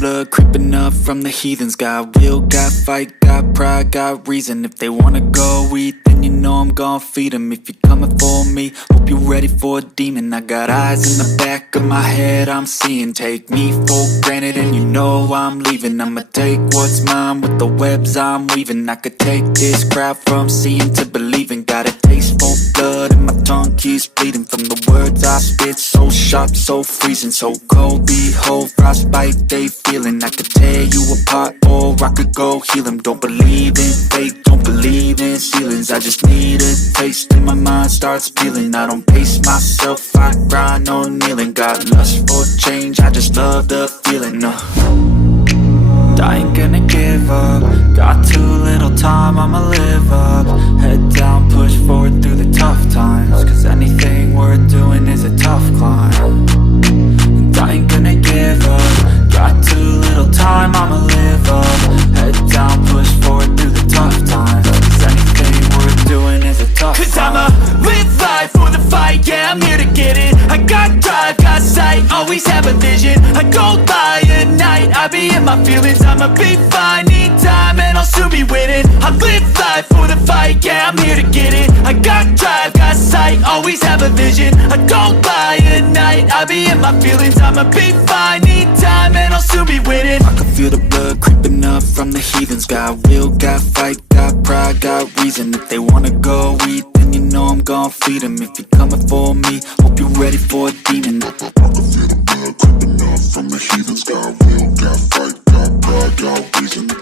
blood creeping up from the heathens. Got will, got fight, got pride, got reason. If they wanna go eat, then you know I'm gon' feed them. If you're coming for me, hope you're ready for a demon. I got eyes in the back of my head, I'm seeing. Take me for granted and you know I'm leaving. I'ma take what's mine with the webs I'm weaving. I could take this crowd from seeing to believing. Got a taste for blood and my tongue keeps bleeding from the words I spit. So sharp, so freezing, so cold. Behold, frostbite they feeling. I could tear you apart or I could go heal them. Don't believe in fate, don't believe in ceilings. I just need a taste and my mind starts peeling. I don't pace myself, I grind on kneeling. Got lust for change, I just love the feeling. I ain't gonna give up. Got too little time, I'ma live up. Head down, push forward through the tough times. Cause anything worth doing is a tough climb. And I ain't gonna give up. Got too little time, I'ma live up. Head down, push forward through the tough times. Cause anything worth doing is a tough climb. Cause I'ma live life for the fight, yeah, I'm here to get it. I got drive, got sight, always have a vision. I go by at night, I be in my feelings. I'ma be fine, need time and I'll soon be winning. I live life for the fight, yeah, I'm here to get it. I got drive, got sight, always have a vision. I go by at night, I be in my feelings. I'ma be fine, need time and I'll soon be winning. I can feel the blood creeping up from the heathens. Got will, got fight, got pride, got reason. If they wanna go eat, then you know I'm gon' feed them. If you're coming for me, hope you're ready for a demon. I can feel the blood creeping up from the heathens. Got will, got fight, got pride, got reason.